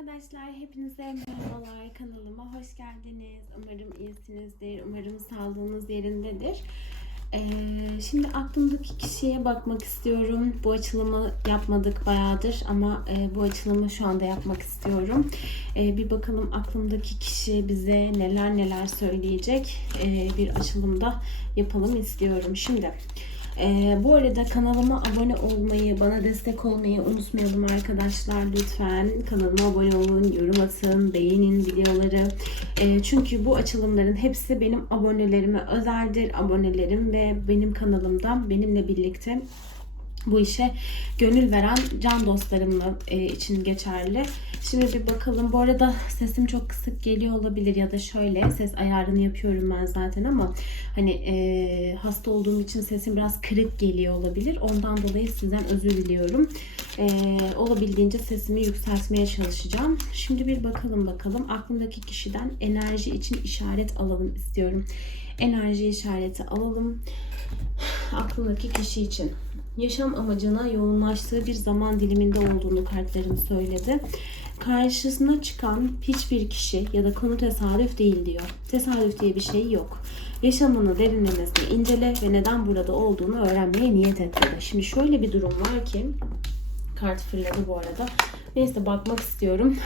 Arkadaşlar hepinize merhabalar kanalıma hoş geldiniz. Umarım iyisinizdir. Umarım sağlığınız yerindedir. Ee, şimdi aklımdaki kişiye bakmak istiyorum. Bu açılımı yapmadık bayağıdır ama e, bu açılımı şu anda yapmak istiyorum. Ee, bir bakalım aklımdaki kişi bize neler neler söyleyecek. Ee, bir açılımda yapalım istiyorum. Şimdi ee, bu arada kanalıma abone olmayı, bana destek olmayı unutmayalım arkadaşlar lütfen. Kanalıma abone olun, yorum atın, beğenin videoları. Ee, çünkü bu açılımların hepsi benim abonelerime özeldir. Abonelerim ve benim kanalımdan benimle birlikte bu işe gönül veren can dostlarımla e, için geçerli. Şimdi bir bakalım. Bu arada sesim çok kısık geliyor olabilir ya da şöyle ses ayarını yapıyorum ben zaten ama hani e, hasta olduğum için sesim biraz kırık geliyor olabilir. Ondan dolayı sizden özür diliyorum. E, olabildiğince sesimi yükseltmeye çalışacağım. Şimdi bir bakalım bakalım. Aklımdaki kişiden enerji için işaret alalım istiyorum. Enerji işareti alalım. Aklımdaki kişi için yaşam amacına yoğunlaştığı bir zaman diliminde olduğunu kartlarım söyledi. Karşısına çıkan hiçbir kişi ya da konu tesadüf değil diyor. Tesadüf diye bir şey yok. Yaşamını derinlemesine incele ve neden burada olduğunu öğrenmeye niyet et dedi. Şimdi şöyle bir durum var ki kart fırladı bu arada. Neyse bakmak istiyorum.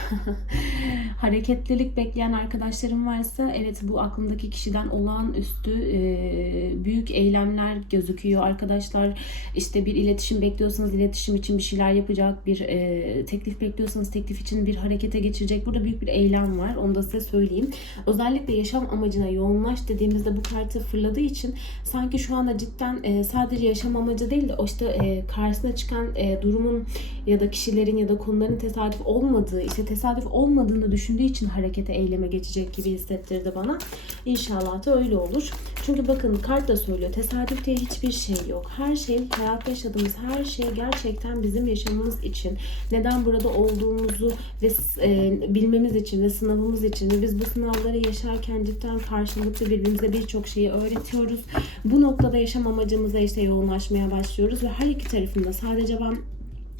Hareketlilik bekleyen arkadaşlarım varsa evet bu aklımdaki kişiden olağanüstü e, büyük eylemler gözüküyor. Arkadaşlar işte bir iletişim bekliyorsanız iletişim için bir şeyler yapacak. Bir e, teklif bekliyorsanız teklif için bir harekete geçirecek. Burada büyük bir eylem var. Onu da size söyleyeyim. Özellikle yaşam amacına yoğunlaş dediğimizde bu kartı fırladığı için sanki şu anda cidden e, sadece yaşam amacı değil de işte e, karşısına çıkan e, durumun ya da kişilerin ya da konuların tesadüf olmadığı, işte tesadüf olmadığını düşündüğü için harekete, eyleme geçecek gibi hissettirdi bana. İnşallah da öyle olur. Çünkü bakın kart da söylüyor. Tesadüf diye hiçbir şey yok. Her şey, hayatta yaşadığımız her şey gerçekten bizim yaşamımız için. Neden burada olduğumuzu ve e, bilmemiz için ve sınavımız için. Ve biz bu sınavları yaşarken cidden karşılıklı birbirimize birçok şeyi öğretiyoruz. Bu noktada yaşam amacımıza işte yoğunlaşmaya başlıyoruz ve her iki tarafında sadece ben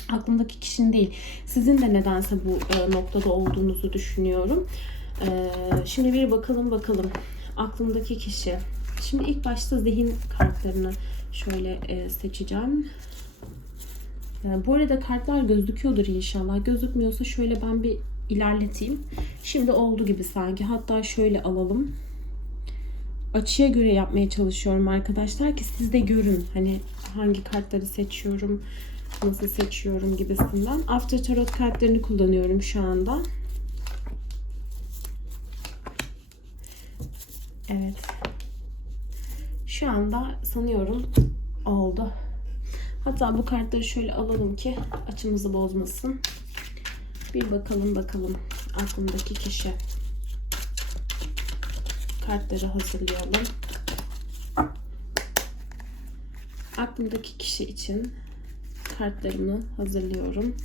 aklımdaki kişinin değil sizin de nedense bu e, noktada olduğunuzu düşünüyorum. E, şimdi bir bakalım bakalım aklımdaki kişi. Şimdi ilk başta zihin kartlarını şöyle e, seçeceğim. E, bu arada kartlar gözüküyordur inşallah. Gözükmüyorsa şöyle ben bir ilerleteyim. Şimdi oldu gibi sanki. Hatta şöyle alalım. Açıya göre yapmaya çalışıyorum arkadaşlar ki siz de görün. Hani hangi kartları seçiyorum nasıl seçiyorum gibisinden. After Tarot kartlarını kullanıyorum şu anda. Evet. Şu anda sanıyorum oldu. Hatta bu kartları şöyle alalım ki açımızı bozmasın. Bir bakalım bakalım aklımdaki kişi. Kartları hazırlayalım. Aklımdaki kişi için kartlarımı hazırlıyorum.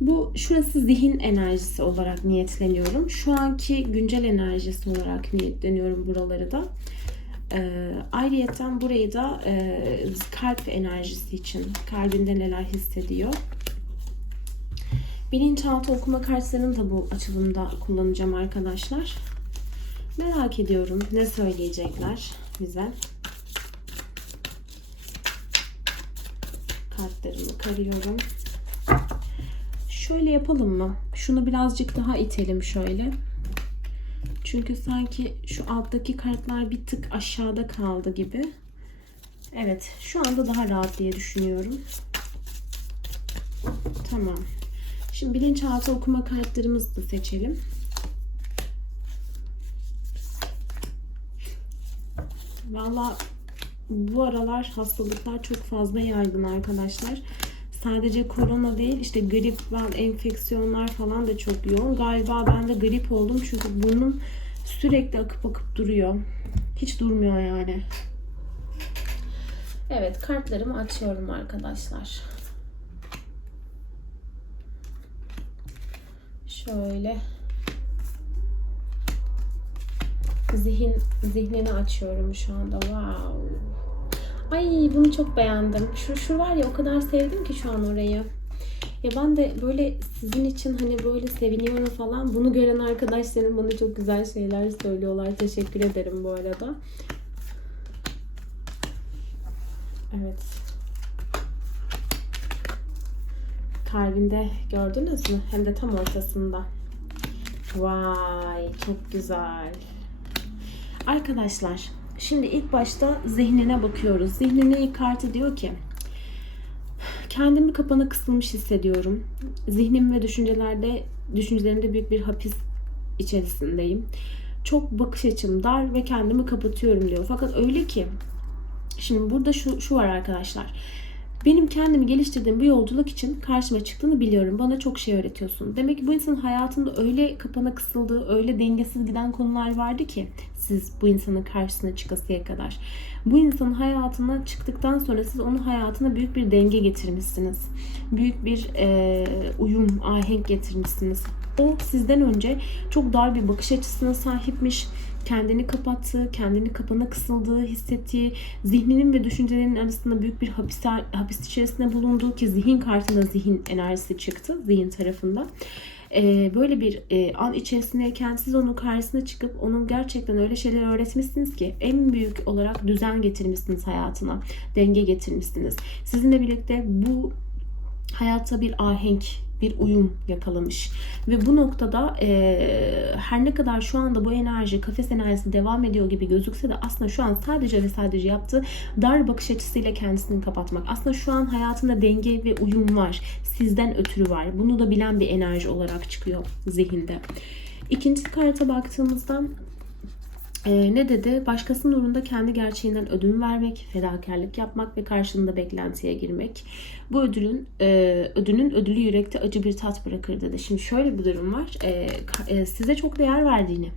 Bu şurası zihin enerjisi olarak niyetleniyorum. Şu anki güncel enerjisi olarak niyetleniyorum buraları da. Ee, ayrıyeten burayı da e, kalp enerjisi için kalbinde neler hissediyor. Bilinçaltı okuma kartlarını da bu açılımda kullanacağım arkadaşlar. Merak ediyorum ne söyleyecekler bize. Kartlarımı karıyorum. Şöyle yapalım mı? Şunu birazcık daha itelim şöyle. Çünkü sanki şu alttaki kartlar bir tık aşağıda kaldı gibi. Evet, şu anda daha rahat diye düşünüyorum. Tamam. Şimdi bilinçaltı okuma kartlarımızı da seçelim. Vallahi bu aralar hastalıklar çok fazla yaygın arkadaşlar. Sadece korona değil işte grip ve enfeksiyonlar falan da çok yoğun. Galiba ben de grip oldum çünkü burnum sürekli akıp akıp duruyor. Hiç durmuyor yani. Evet kartlarımı açıyorum arkadaşlar. Şöyle zihin zihnini açıyorum şu anda. Wow. Ay bunu çok beğendim. Şu, şu var ya o kadar sevdim ki şu an orayı. Ya ben de böyle sizin için hani böyle seviniyorum falan. Bunu gören arkadaşlarım bana çok güzel şeyler söylüyorlar. Teşekkür ederim bu arada. Evet. Kalbinde gördünüz mü? Hem de tam ortasında. Vay çok güzel. Arkadaşlar şimdi ilk başta zihnine bakıyoruz. Zihnine ilk kartı diyor ki kendimi kapana kısılmış hissediyorum. Zihnim ve düşüncelerde düşüncelerimde büyük bir hapis içerisindeyim. Çok bakış açım dar ve kendimi kapatıyorum diyor. Fakat öyle ki şimdi burada şu şu var arkadaşlar. Benim kendimi geliştirdiğim bu yolculuk için karşıma çıktığını biliyorum. Bana çok şey öğretiyorsun. Demek ki bu insanın hayatında öyle kapana kısıldığı, öyle dengesiz giden konular vardı ki siz bu insanın karşısına çıkasıya kadar. Bu insanın hayatına çıktıktan sonra siz onun hayatına büyük bir denge getirmişsiniz. Büyük bir e, uyum, ahenk getirmişsiniz. O sizden önce çok dar bir bakış açısına sahipmiş kendini kapattığı, kendini kapana kısıldığı, hissettiği, zihninin ve düşüncelerinin arasında büyük bir hapis, hapis içerisinde bulunduğu ki zihin kartında zihin enerjisi çıktı zihin tarafında. Ee, böyle bir e, an içerisindeyken siz onun karşısına çıkıp onun gerçekten öyle şeyler öğretmişsiniz ki en büyük olarak düzen getirmişsiniz hayatına, denge getirmişsiniz. Sizinle birlikte bu hayatta bir ahenk, bir uyum yakalamış. Ve bu noktada e, her ne kadar şu anda bu enerji, kafes enerjisi devam ediyor gibi gözükse de aslında şu an sadece ve sadece yaptığı dar bakış açısıyla kendisini kapatmak. Aslında şu an hayatında denge ve uyum var. Sizden ötürü var. Bunu da bilen bir enerji olarak çıkıyor zihinde. İkinci karta baktığımızda ee, ne dedi? Başkasının uğrunda kendi gerçeğinden ödün vermek, fedakarlık yapmak ve karşılığında beklentiye girmek. Bu ödülün e, ödünün ödülü yürekte acı bir tat bırakır dedi. Şimdi şöyle bir durum var. E, e, size çok değer verdiğini,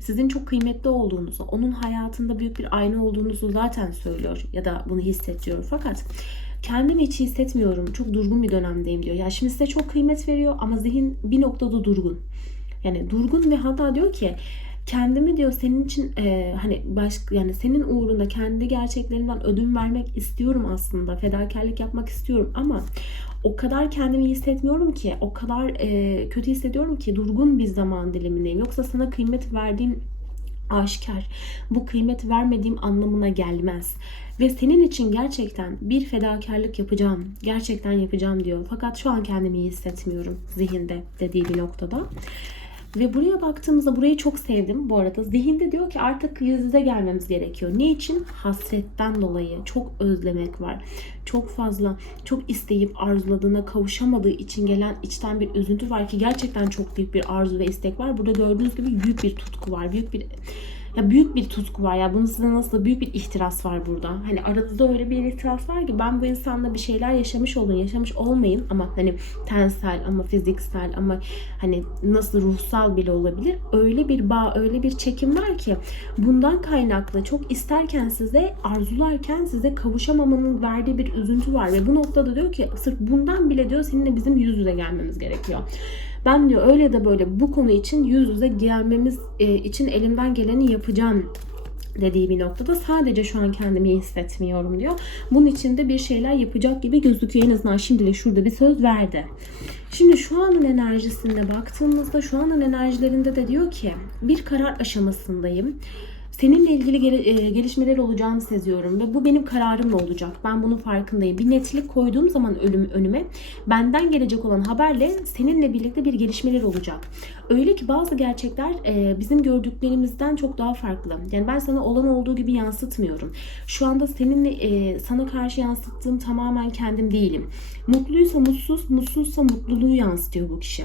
sizin çok kıymetli olduğunuzu, onun hayatında büyük bir ayna olduğunuzu zaten söylüyor ya da bunu hissediyor. Fakat kendimi hiç hissetmiyorum. Çok durgun bir dönemdeyim diyor. Ya şimdi size çok kıymet veriyor ama zihin bir noktada durgun. Yani durgun ve hatta diyor ki kendimi diyor senin için e, hani baş yani senin uğrunda kendi gerçeklerimden ödün vermek istiyorum aslında. Fedakarlık yapmak istiyorum ama o kadar kendimi hissetmiyorum ki, o kadar e, kötü hissediyorum ki durgun bir zaman dilimindeyim. Yoksa sana kıymet verdiğim aşikar. Bu kıymet vermediğim anlamına gelmez. Ve senin için gerçekten bir fedakarlık yapacağım. Gerçekten yapacağım diyor. Fakat şu an kendimi iyi hissetmiyorum zihinde dediği bir noktada. Ve buraya baktığımızda burayı çok sevdim bu arada. Zihinde diyor ki artık yüz yüze gelmemiz gerekiyor. Ne için? Hasretten dolayı. Çok özlemek var. Çok fazla, çok isteyip arzuladığına kavuşamadığı için gelen içten bir üzüntü var ki gerçekten çok büyük bir arzu ve istek var. Burada gördüğünüz gibi büyük bir tutku var. Büyük bir ya büyük bir tutku var ya. Bunun size nasıl büyük bir ihtiras var burada. Hani aranızda öyle bir ihtiras var ki ben bu insanla bir şeyler yaşamış olun, yaşamış olmayın ama hani tensel ama fiziksel ama hani nasıl ruhsal bile olabilir. Öyle bir bağ, öyle bir çekim var ki bundan kaynaklı çok isterken size arzularken size kavuşamamanın verdiği bir üzüntü var ve bu noktada diyor ki sırf bundan bile diyor seninle bizim yüz yüze gelmemiz gerekiyor. Ben diyor öyle de böyle bu konu için yüz yüze gelmemiz e, için elimden geleni yapacağım dediği bir noktada sadece şu an kendimi hissetmiyorum diyor. Bunun için de bir şeyler yapacak gibi gözüküyor. En azından şimdilik şurada bir söz verdi. Şimdi şu anın enerjisinde baktığımızda şu anın enerjilerinde de diyor ki bir karar aşamasındayım seninle ilgili e, gelişmeler olacağını seziyorum ve bu benim kararımla olacak. Ben bunun farkındayım. Bir netlik koyduğum zaman ölüm önüme benden gelecek olan haberle seninle birlikte bir gelişmeler olacak. Öyle ki bazı gerçekler e, bizim gördüklerimizden çok daha farklı. Yani ben sana olan olduğu gibi yansıtmıyorum. Şu anda seninle e, sana karşı yansıttığım tamamen kendim değilim. Mutluysa mutsuz, mutsuzsa mutluluğu yansıtıyor bu kişi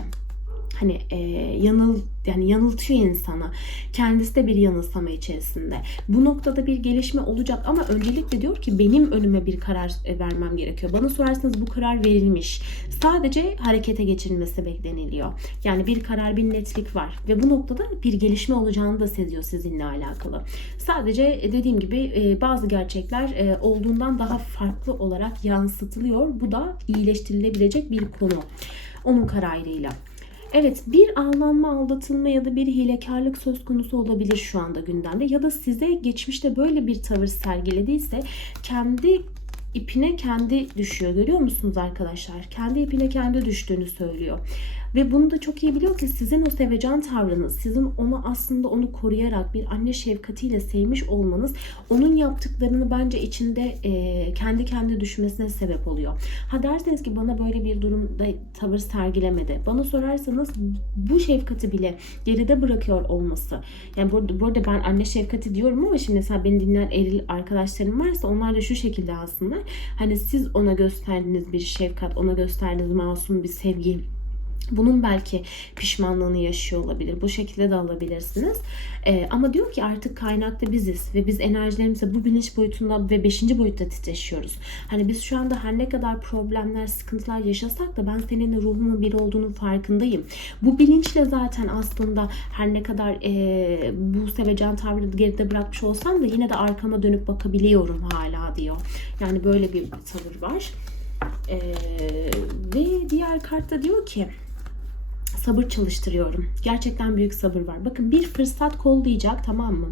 hani e, yanıl yani yanıltıyor insana. Kendisi de bir yanılsama içerisinde. Bu noktada bir gelişme olacak ama öncelikle diyor ki benim önüme bir karar e, vermem gerekiyor. Bana sorarsanız bu karar verilmiş. Sadece harekete geçirilmesi bekleniliyor. Yani bir karar, bir netlik var ve bu noktada bir gelişme olacağını da seziyor sizinle alakalı. Sadece e, dediğim gibi e, bazı gerçekler olduğundan daha farklı olarak yansıtılıyor. Bu da iyileştirilebilecek bir konu. Onun kararıyla. Evet bir aldanma, aldatılma ya da bir hilekarlık söz konusu olabilir şu anda gündemde. Ya da size geçmişte böyle bir tavır sergilediyse kendi ipine kendi düşüyor. Görüyor musunuz arkadaşlar? Kendi ipine kendi düştüğünü söylüyor. Ve bunu da çok iyi biliyor ki sizin o sevecen tavrınız, sizin onu aslında onu koruyarak bir anne şefkatiyle sevmiş olmanız onun yaptıklarını bence içinde e, kendi kendi düşmesine sebep oluyor. Ha derseniz ki bana böyle bir durumda tavır sergilemedi. Bana sorarsanız bu şefkati bile geride bırakıyor olması. Yani burada, burada ben anne şefkati diyorum ama şimdi mesela beni dinleyen eril arkadaşlarım varsa onlar da şu şekilde aslında. Hani siz ona gösterdiğiniz bir şefkat, ona gösterdiğiniz masum bir sevgi bunun belki pişmanlığını yaşıyor olabilir. Bu şekilde de alabilirsiniz. Ee, ama diyor ki artık kaynakta biziz ve biz enerjilerimizle bu bilinç boyutunda ve beşinci boyutta titreşiyoruz. Hani biz şu anda her ne kadar problemler, sıkıntılar yaşasak da ben seninle ruhumun bir olduğunun farkındayım. Bu bilinçle zaten aslında her ne kadar e, bu sevecen tavrı geride bırakmış olsam da yine de arkama dönüp bakabiliyorum hala diyor. Yani böyle bir tavır var. Ee, ve diğer kartta diyor ki sabır çalıştırıyorum. Gerçekten büyük sabır var. Bakın bir fırsat kollayacak tamam mı?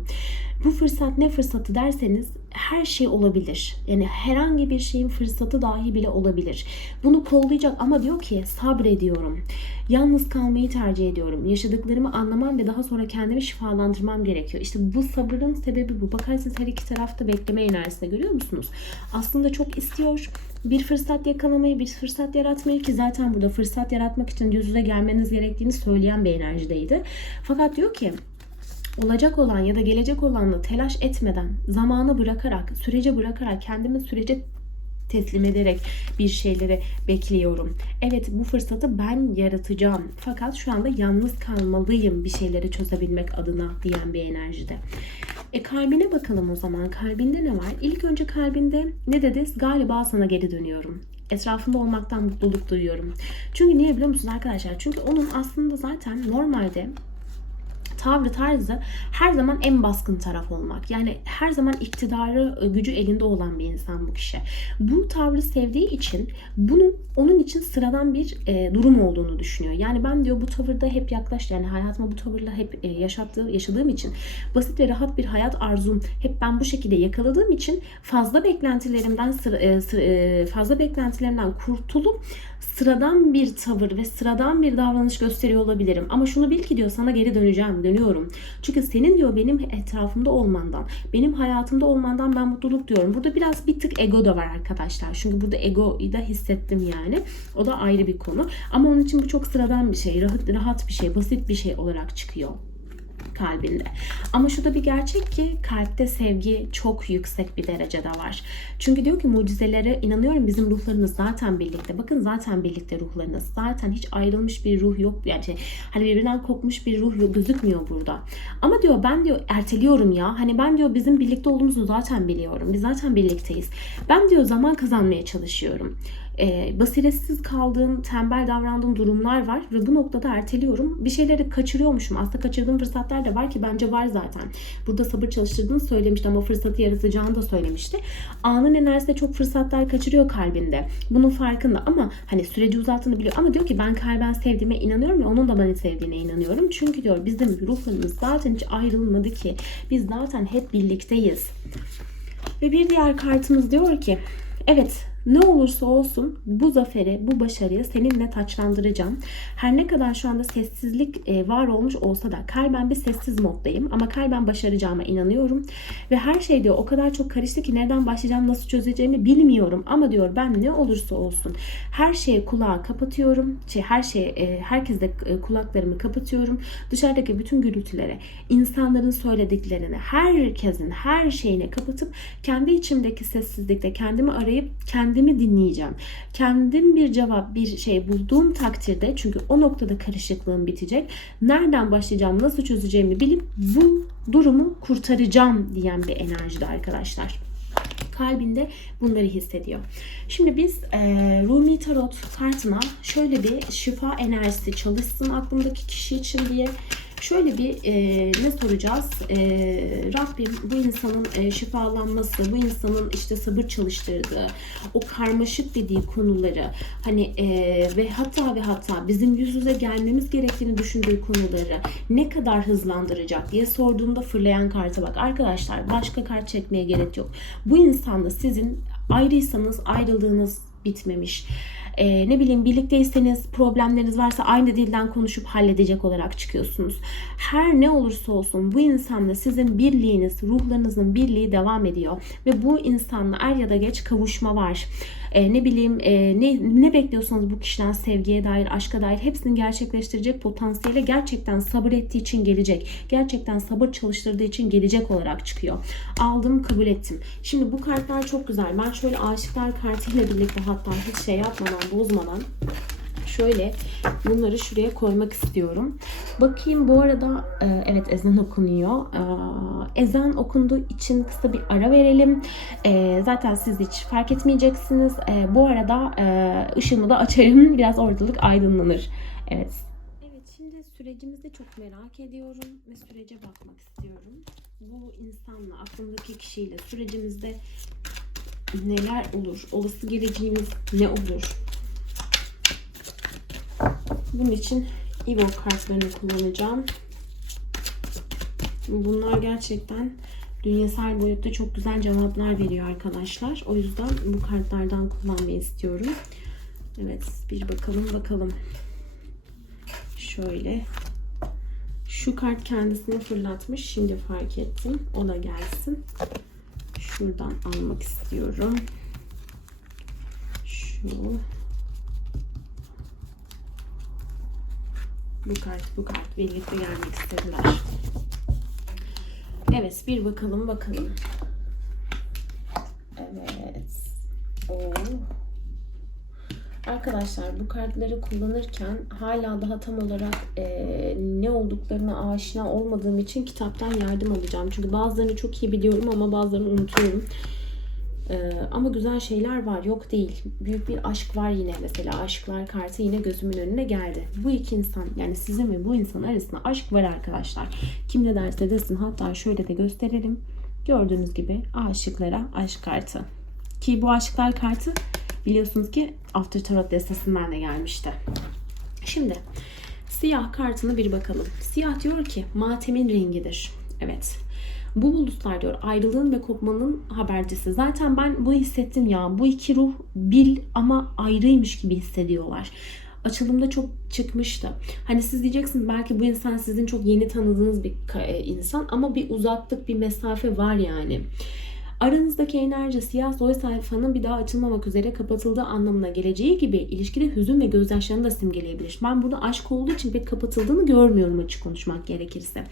Bu fırsat ne fırsatı derseniz her şey olabilir. Yani herhangi bir şeyin fırsatı dahi bile olabilir. Bunu kollayacak ama diyor ki sabrediyorum. Yalnız kalmayı tercih ediyorum. Yaşadıklarımı anlamam ve daha sonra kendimi şifalandırmam gerekiyor. İşte bu sabırın sebebi bu. Bakarsanız her iki tarafta bekleme enerjisine görüyor musunuz? Aslında çok istiyor bir fırsat yakalamayı, bir fırsat yaratmayı ki zaten burada fırsat yaratmak için yüz yüze gelmeniz gerektiğini söyleyen bir enerjideydi. Fakat diyor ki olacak olan ya da gelecek olanla telaş etmeden, zamanı bırakarak, sürece bırakarak, kendimi sürece teslim ederek bir şeyleri bekliyorum. Evet bu fırsatı ben yaratacağım. Fakat şu anda yalnız kalmalıyım bir şeyleri çözebilmek adına diyen bir enerjide. E kalbine bakalım o zaman. Kalbinde ne var? İlk önce kalbinde ne dedi? Galiba sana geri dönüyorum etrafında olmaktan mutluluk duyuyorum. Çünkü niye biliyor musunuz arkadaşlar? Çünkü onun aslında zaten normalde tavrı tarzı her zaman en baskın taraf olmak. Yani her zaman iktidarı, e, gücü elinde olan bir insan bu kişi. Bu tavrı sevdiği için bunun onun için sıradan bir e, durum olduğunu düşünüyor. Yani ben diyor bu tavırda hep yaklaş yani hayatıma bu tavırla hep e, yaşattığı, yaşadığım için basit ve rahat bir hayat arzum hep ben bu şekilde yakaladığım için fazla beklentilerimden sıra, e, sıra, e, fazla beklentilerimden kurtulup sıradan bir tavır ve sıradan bir davranış gösteriyor olabilirim. Ama şunu bil ki diyor sana geri döneceğim, dönüyorum. Çünkü senin diyor benim etrafımda olmandan, benim hayatımda olmandan ben mutluluk diyorum. Burada biraz bir tık ego da var arkadaşlar. Çünkü burada egoyu da hissettim yani. O da ayrı bir konu. Ama onun için bu çok sıradan bir şey, rahat, rahat bir şey, basit bir şey olarak çıkıyor kalbinde. Ama şu da bir gerçek ki kalpte sevgi çok yüksek bir derecede var. Çünkü diyor ki mucizelere inanıyorum bizim ruhlarımız zaten birlikte. Bakın zaten birlikte ruhlarınız. Zaten hiç ayrılmış bir ruh yok. Yani şey, hani birbirinden kopmuş bir ruh yok, gözükmüyor burada. Ama diyor ben diyor erteliyorum ya. Hani ben diyor bizim birlikte olduğumuzu zaten biliyorum. Biz zaten birlikteyiz. Ben diyor zaman kazanmaya çalışıyorum e, basiretsiz kaldığım, tembel davrandığım durumlar var ve bu noktada erteliyorum. Bir şeyleri kaçırıyormuşum. Aslında kaçırdığım fırsatlar da var ki bence var zaten. Burada sabır çalıştırdığını söylemişti ama fırsatı yaratacağını da söylemişti. Anın enerjisinde çok fırsatlar kaçırıyor kalbinde. Bunun farkında ama hani süreci uzattığını biliyor. Ama diyor ki ben kalben sevdiğime inanıyorum ve onun da beni sevdiğine inanıyorum. Çünkü diyor bizim ruhlarımız zaten hiç ayrılmadı ki. Biz zaten hep birlikteyiz. Ve bir diğer kartımız diyor ki evet ne olursa olsun bu zaferi, bu başarıyı seninle taçlandıracağım. Her ne kadar şu anda sessizlik e, var olmuş olsa da kalben bir sessiz moddayım. Ama kalben başaracağıma inanıyorum. Ve her şey diyor o kadar çok karıştı ki nereden başlayacağım, nasıl çözeceğimi bilmiyorum. Ama diyor ben ne olursa olsun her şeye kulağı kapatıyorum. Şey, her şeye, herkese e, kulaklarımı kapatıyorum. Dışarıdaki bütün gürültülere, insanların söylediklerini, herkesin her şeyine kapatıp kendi içimdeki sessizlikte kendimi arayıp kendi kendimi dinleyeceğim. Kendim bir cevap, bir şey bulduğum takdirde çünkü o noktada karışıklığım bitecek. Nereden başlayacağım, nasıl çözeceğimi bilip bu durumu kurtaracağım diyen bir enerjide arkadaşlar kalbinde bunları hissediyor. Şimdi biz e, Rumi Tarot kartına şöyle bir şifa enerjisi çalışsın aklımdaki kişi için diye Şöyle bir e, ne soracağız? E, Rabbim bu insanın e, şifalanması, bu insanın işte sabır çalıştırdığı, o karmaşık dediği konuları hani e, ve hatta ve hatta bizim yüz yüze gelmemiz gerektiğini düşündüğü konuları ne kadar hızlandıracak diye sorduğumda fırlayan karta bak. Arkadaşlar başka kart çekmeye gerek yok. Bu insan da sizin Ayrıysanız ayrıldığınız bitmemiş. Ee, ne bileyim birlikteyseniz problemleriniz varsa aynı dilden konuşup halledecek olarak çıkıyorsunuz. Her ne olursa olsun bu insanla sizin birliğiniz, ruhlarınızın birliği devam ediyor. Ve bu insanla er ya da geç kavuşma var. Ee, ne bileyim e, ne, ne bekliyorsanız bu kişiden sevgiye dair, aşka dair hepsini gerçekleştirecek potansiyele gerçekten sabır ettiği için gelecek. Gerçekten sabır çalıştırdığı için gelecek olarak çıkıyor. Aldım, kabul ettim. Şimdi bu kartlar çok güzel. Ben şöyle aşıklar kartıyla birlikte hatta hiç şey yapmadan, bozmadan şöyle bunları şuraya koymak istiyorum. Bakayım bu arada e, evet ezan okunuyor. E, ezan okunduğu için kısa bir ara verelim. E, zaten siz hiç fark etmeyeceksiniz. Bu arada ışığımı da açarım. Biraz ortalık aydınlanır. Evet. Evet şimdi sürecimizi çok merak ediyorum ve sürece bakmak istiyorum. Bu insanla, aklımdaki kişiyle sürecimizde neler olur? Olası geleceğimiz ne olur? Bunun için Evo kartlarını kullanacağım. Bunlar gerçekten dünyasal boyutta çok güzel cevaplar veriyor arkadaşlar. O yüzden bu kartlardan kullanmayı istiyorum. Evet bir bakalım bakalım. Şöyle. Şu kart kendisini fırlatmış. Şimdi fark ettim. O da gelsin. Şuradan almak istiyorum. Şu. Bu kart, bu kart birlikte gelmek istediler. Evet, bir bakalım bakalım. Evet. Oo. Arkadaşlar bu kartları kullanırken hala daha tam olarak e, ne olduklarına aşina olmadığım için kitaptan yardım alacağım. Çünkü bazılarını çok iyi biliyorum ama bazılarını unutuyorum. Ee, ama güzel şeyler var. Yok değil. Büyük bir aşk var yine mesela. Aşklar kartı yine gözümün önüne geldi. Bu iki insan yani sizin ve bu insan arasında aşk var arkadaşlar. Kim ne derse desin hatta şöyle de gösterelim. Gördüğünüz gibi aşıklara aşk kartı. Ki bu aşklar kartı biliyorsunuz ki After Tarot destesinden de gelmişti. Şimdi siyah kartına bir bakalım. Siyah diyor ki matemin rengidir. Evet bu bulutlar diyor ayrılığın ve kopmanın habercisi. Zaten ben bunu hissettim ya. Bu iki ruh bir ama ayrıymış gibi hissediyorlar açılımda çok çıkmıştı. Hani siz diyeceksiniz belki bu insan sizin çok yeni tanıdığınız bir e, insan ama bir uzaklık, bir mesafe var yani. Aranızdaki enerji siyah soy sayfanın bir daha açılmamak üzere kapatıldığı anlamına geleceği gibi ilişkide hüzün ve gözyaşlarını da simgeleyebilir. Ben burada aşk olduğu için pek kapatıldığını görmüyorum açık konuşmak gerekirse.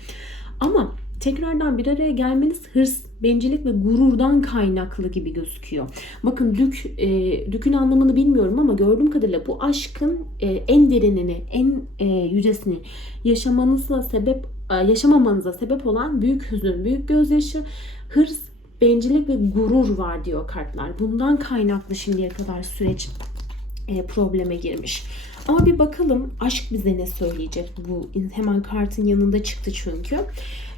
Ama tekrardan bir araya gelmeniz hırs, bencillik ve gururdan kaynaklı gibi gözüküyor. Bakın dük, e, dükün anlamını bilmiyorum ama gördüğüm kadarıyla bu aşkın e, en derinini, en e, yücesini yaşamanızla sebep, e, yaşamamanıza sebep olan büyük hüzün, büyük gözyaşı, hırs, bencillik ve gurur var diyor kartlar. Bundan kaynaklı şimdiye kadar süreç e, probleme girmiş. Ama bir bakalım aşk bize ne söyleyecek bu hemen kartın yanında çıktı çünkü.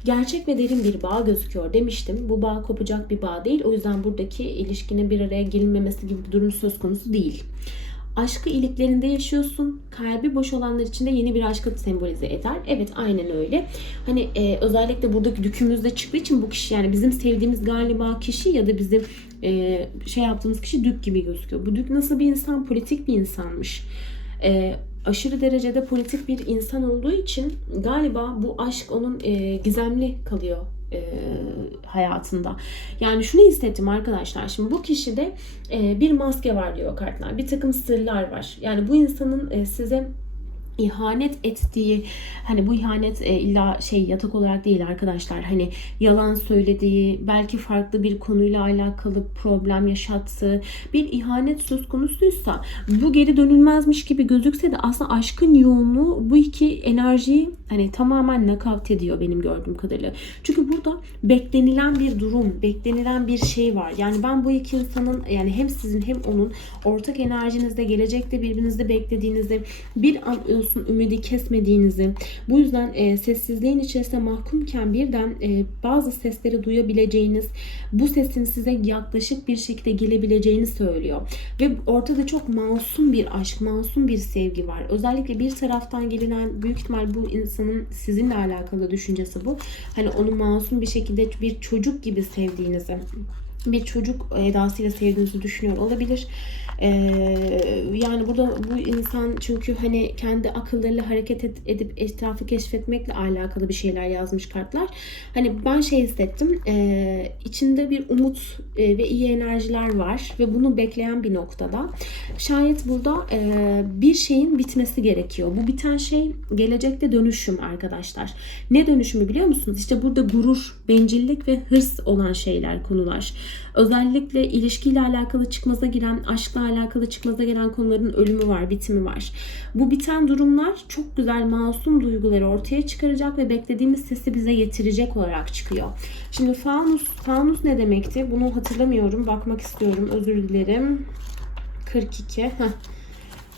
Gerçek ve derin bir bağ gözüküyor demiştim. Bu bağ kopacak bir bağ değil. O yüzden buradaki ilişkinin bir araya gelinmemesi gibi bir durum söz konusu değil. Aşkı iliklerinde yaşıyorsun. Kalbi boş olanlar için de yeni bir aşkı sembolize eder. Evet aynen öyle. Hani e, özellikle buradaki dükümüzde çıktığı için bu kişi yani bizim sevdiğimiz galiba kişi ya da bizim e, şey yaptığımız kişi dük gibi gözüküyor. Bu dük nasıl bir insan? Politik bir insanmış e, aşırı derecede politik bir insan olduğu için galiba bu aşk onun e, gizemli kalıyor e, hayatında. Yani şunu hissettim arkadaşlar. Şimdi bu kişide e, bir maske var diyor kartlar. Bir takım sırlar var. Yani bu insanın e, size ihanet ettiği hani bu ihanet e, illa şey yatak olarak değil arkadaşlar hani yalan söylediği belki farklı bir konuyla alakalı problem yaşattığı bir ihanet söz konusuysa bu geri dönülmezmiş gibi gözükse de aslında aşkın yoğunluğu bu iki enerjiyi hani tamamen nakavt ediyor benim gördüğüm kadarıyla. Çünkü burada beklenilen bir durum, beklenilen bir şey var. Yani ben bu iki insanın yani hem sizin hem onun ortak enerjinizde gelecekte birbirinizde beklediğinizi bir an olsun ümidi kesmediğinizi, bu yüzden e, sessizliğin içerisinde mahkumken birden e, bazı sesleri duyabileceğiniz, bu sesin size yaklaşık bir şekilde gelebileceğini söylüyor. Ve ortada çok masum bir aşk, masum bir sevgi var. Özellikle bir taraftan gelinen büyük ihtimal bu insanın sizinle alakalı düşüncesi bu. Hani onu masum bir şekilde bir çocuk gibi sevdiğinizi bir çocuk edasıyla sevdiğinizi düşünüyor olabilir. Ee, yani burada bu insan çünkü hani kendi akıllarıyla hareket et- edip etrafı keşfetmekle alakalı bir şeyler yazmış kartlar. Hani ben şey hissettim. e, içinde bir umut e, ve iyi enerjiler var ve bunu bekleyen bir noktada. Şayet burada e, bir şeyin bitmesi gerekiyor. Bu biten şey gelecekte dönüşüm arkadaşlar. Ne dönüşümü biliyor musunuz? İşte burada gurur, bencillik ve hırs olan şeyler, konular. Özellikle ilişkiyle alakalı çıkmaza giren, aşkla alakalı çıkmaza gelen konuların ölümü var, bitimi var. Bu biten durumlar çok güzel masum duyguları ortaya çıkaracak ve beklediğimiz sesi bize getirecek olarak çıkıyor. Şimdi fanus, fanus ne demekti? Bunu hatırlamıyorum. Bakmak istiyorum. Özür dilerim. 42.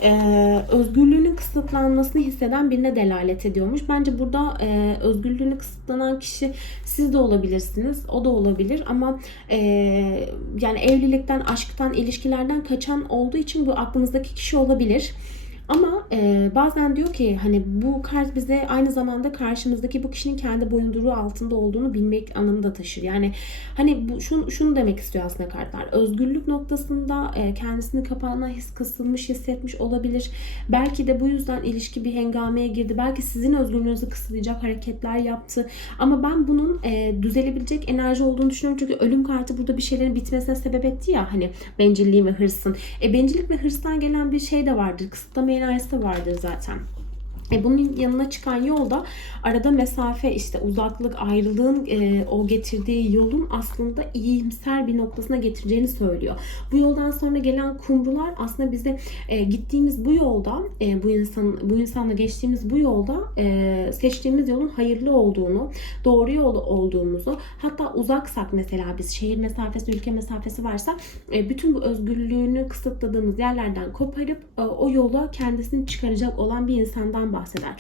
Ee, özgürlüğünün kısıtlanmasını hisseden birine delalet ediyormuş. Bence burada e, özgürlüğünü kısıtlanan kişi siz de olabilirsiniz, o da olabilir ama e, yani evlilikten, aşktan, ilişkilerden kaçan olduğu için bu aklınızdaki kişi olabilir. Ama e, bazen diyor ki hani bu kart bize aynı zamanda karşımızdaki bu kişinin kendi boyunduruğu altında olduğunu bilmek anlamı da taşır. Yani hani bu şunu, şunu demek istiyor aslında kartlar. Özgürlük noktasında e, kendisini kapağına his kısılmış hissetmiş olabilir. Belki de bu yüzden ilişki bir hengameye girdi. Belki sizin özgürlüğünüzü kısıtlayacak hareketler yaptı. Ama ben bunun e, düzelebilecek enerji olduğunu düşünüyorum. Çünkü ölüm kartı burada bir şeylerin bitmesine sebep etti ya hani bencilliğin ve hırsın. E, bencillik ve hırstan gelen bir şey de vardır. Kısıtlama de vardır zaten. E bunun yanına çıkan yolda arada mesafe işte uzaklık ayrılığın e, o getirdiği yolun aslında iyimser bir noktasına getireceğini söylüyor. Bu yoldan sonra gelen kumrular aslında bize e, gittiğimiz bu yolda e, bu insan bu insanla geçtiğimiz bu yolda e, seçtiğimiz yolun hayırlı olduğunu, doğru yol olduğumuzu hatta uzaksak mesela biz şehir mesafesi, ülke mesafesi varsa e, bütün bu özgürlüğünü kısıtladığımız yerlerden koparıp e, o yola kendisini çıkaracak olan bir insandan bahseder.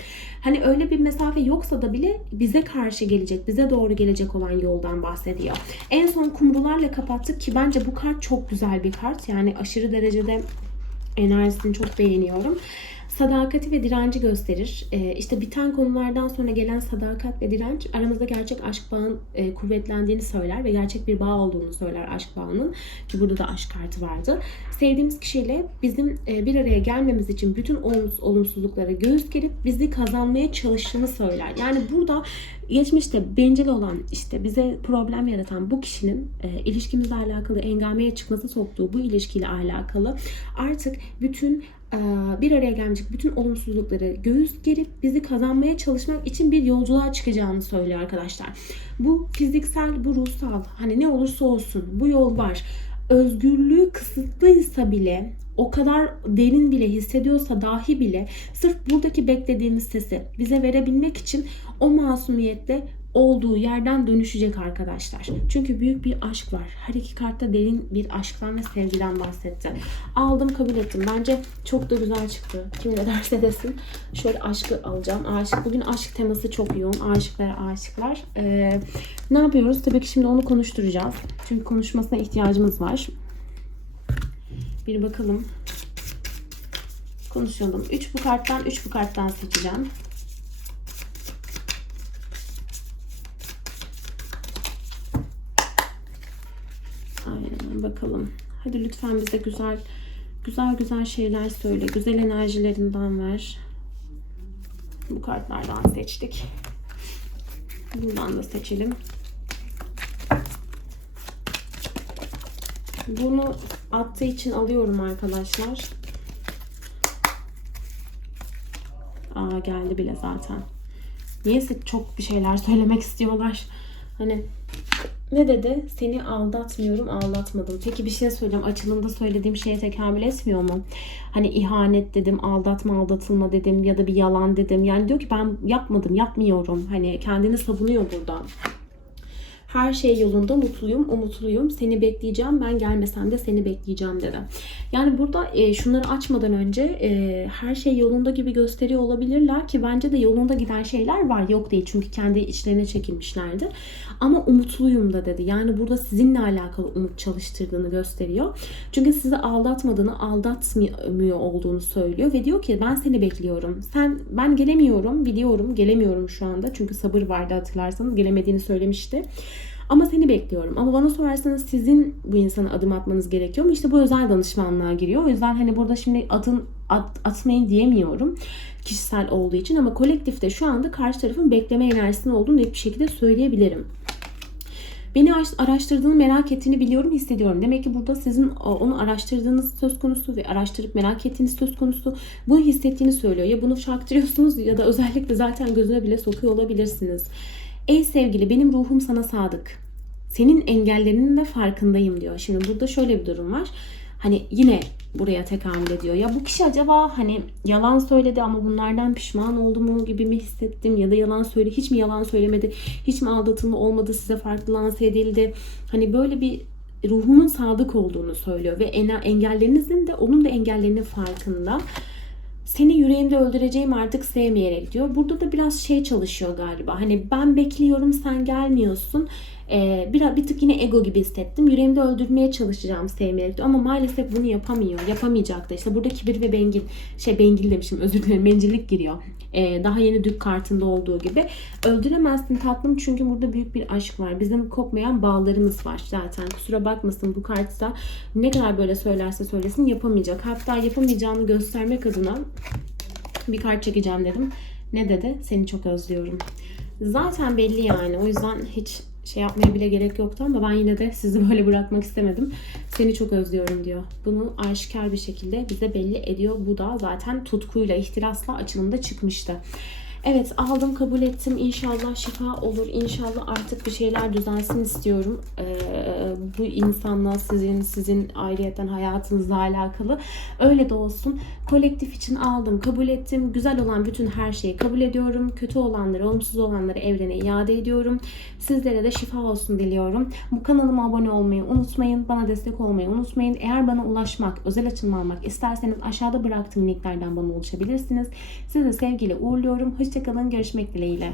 Hani öyle bir mesafe yoksa da bile bize karşı gelecek, bize doğru gelecek olan yoldan bahsediyor. En son kumrularla kapattık ki bence bu kart çok güzel bir kart. Yani aşırı derecede enerjisini çok beğeniyorum sadakati ve direnci gösterir. E, işte biten konulardan sonra gelen sadakat ve direnç aramızda gerçek aşk bağın e, kuvvetlendiğini söyler ve gerçek bir bağ olduğunu söyler aşk bağının. Ki burada da aşk kartı vardı. Sevdiğimiz kişiyle bizim e, bir araya gelmemiz için bütün olumsuz, olumsuzluklara göğüs gerip bizi kazanmaya çalıştığını söyler. Yani burada geçmişte bencil olan işte bize problem yaratan bu kişinin e, ilişkimizle alakalı engameye çıkması soktuğu bu ilişkiyle alakalı artık bütün bir araya gelmeyecek bütün olumsuzlukları göğüs gerip bizi kazanmaya çalışmak için bir yolculuğa çıkacağını söylüyor arkadaşlar. Bu fiziksel, bu ruhsal. Hani ne olursa olsun bu yol var. Özgürlüğü kısıtlıysa bile o kadar derin bile hissediyorsa dahi bile sırf buradaki beklediğimiz sesi bize verebilmek için o masumiyetle olduğu yerden dönüşecek arkadaşlar. Çünkü büyük bir aşk var. Her iki kartta derin bir aşktan ve sevgiden bahsetti. Aldım kabul ettim. Bence çok da güzel çıktı. Kim ne derse desin. Şöyle aşkı alacağım. Aşık. Bugün aşk teması çok yoğun. Aşıklar aşıklar. Ee, ne yapıyoruz? Tabii ki şimdi onu konuşturacağız. Çünkü konuşmasına ihtiyacımız var. Bir bakalım. Konuşalım. 3 bu karttan 3 bu karttan seçeceğim. Aynen bakalım. Hadi lütfen bize güzel güzel güzel şeyler söyle. Güzel enerjilerinden ver. Bu kartlardan seçtik. Bundan da seçelim. Bunu attığı için alıyorum arkadaşlar. Aa geldi bile zaten. Niyeyse çok bir şeyler söylemek istiyorlar. Hani ne dedi? Seni aldatmıyorum, aldatmadım. Peki bir şey söyleyeceğim. Açılımda söylediğim şeye tekamül etmiyor mu? Hani ihanet dedim, aldatma, aldatılma dedim ya da bir yalan dedim. Yani diyor ki ben yapmadım, yapmıyorum. Hani kendini savunuyor burada. Her şey yolunda, mutluyum, umutluyum. Seni bekleyeceğim, ben gelmesem de seni bekleyeceğim dedi. Yani burada e, şunları açmadan önce e, her şey yolunda gibi gösteriyor olabilirler ki bence de yolunda giden şeyler var. Yok değil çünkü kendi içlerine çekilmişlerdi. Ama umutluyum da dedi. Yani burada sizinle alakalı umut çalıştırdığını gösteriyor. Çünkü sizi aldatmadığını, aldatmıyor olduğunu söylüyor ve diyor ki ben seni bekliyorum. Sen ben gelemiyorum, biliyorum, gelemiyorum şu anda. Çünkü sabır vardı hatırlarsanız gelemediğini söylemişti. Ama seni bekliyorum. Ama bana sorarsanız sizin bu insana adım atmanız gerekiyor mu? İşte bu özel danışmanlığa giriyor. O yüzden hani burada şimdi adın at, atmayın diyemiyorum kişisel olduğu için ama kolektifte şu anda karşı tarafın bekleme enerjisinde olduğunu net bir şekilde söyleyebilirim. Beni araştırdığını merak ettiğini biliyorum, hissediyorum. Demek ki burada sizin onu araştırdığınız söz konusu ve araştırıp merak ettiğiniz söz konusu. Bunu hissettiğini söylüyor. Ya bunu çaktırıyorsunuz ya da özellikle zaten gözüne bile sokuyor olabilirsiniz. Ey sevgili benim ruhum sana sadık. Senin engellerinin de farkındayım diyor. Şimdi burada şöyle bir durum var. Hani yine buraya tekamül ediyor. Ya bu kişi acaba hani yalan söyledi ama bunlardan pişman oldu mu gibi mi hissettim ya da yalan söyle hiç mi yalan söylemedi hiç mi aldatılma olmadı size farklı lanse edildi hani böyle bir ruhunun sadık olduğunu söylüyor ve engellerinizin de onun da engellerinin farkında seni yüreğimde öldüreceğim artık sevmeyerek diyor. Burada da biraz şey çalışıyor galiba. Hani ben bekliyorum sen gelmiyorsun. Ee, bir, bir tık yine ego gibi hissettim. Yüreğimde öldürmeye çalışacağım sevmeyerek diyor. Ama maalesef bunu yapamıyor. Yapamayacak da. İşte burada kibir ve bengil, şey bengil demişim özür dilerim bencillik giriyor. Ee, daha yeni dük kartında olduğu gibi. Öldüremezsin tatlım çünkü burada büyük bir aşk var. Bizim kopmayan bağlarımız var zaten. Kusura bakmasın bu kartta ne kadar böyle söylerse söylesin yapamayacak. Hatta yapamayacağını göstermek adına bir kart çekeceğim dedim. Ne dedi? Seni çok özlüyorum. Zaten belli yani. O yüzden hiç şey yapmaya bile gerek yoktu ama ben yine de sizi böyle bırakmak istemedim. Seni çok özlüyorum diyor. Bunu aşikar bir şekilde bize belli ediyor. Bu da zaten tutkuyla, ihtirasla açılımda çıkmıştı. Evet aldım kabul ettim. İnşallah şifa olur. İnşallah artık bir şeyler düzelsin istiyorum. Ee, bu insanla sizin sizin ayrıyeten hayatınızla alakalı. Öyle de olsun. Kolektif için aldım, kabul ettim. Güzel olan bütün her şeyi kabul ediyorum. Kötü olanları, olumsuz olanları evrene iade ediyorum. Sizlere de şifa olsun diliyorum. Bu kanalıma abone olmayı unutmayın. Bana destek olmayı unutmayın. Eğer bana ulaşmak, özel açılma almak isterseniz aşağıda bıraktığım linklerden bana ulaşabilirsiniz. Sizi sevgiyle uğurluyorum. Hoşçakalın. Görüşmek dileğiyle.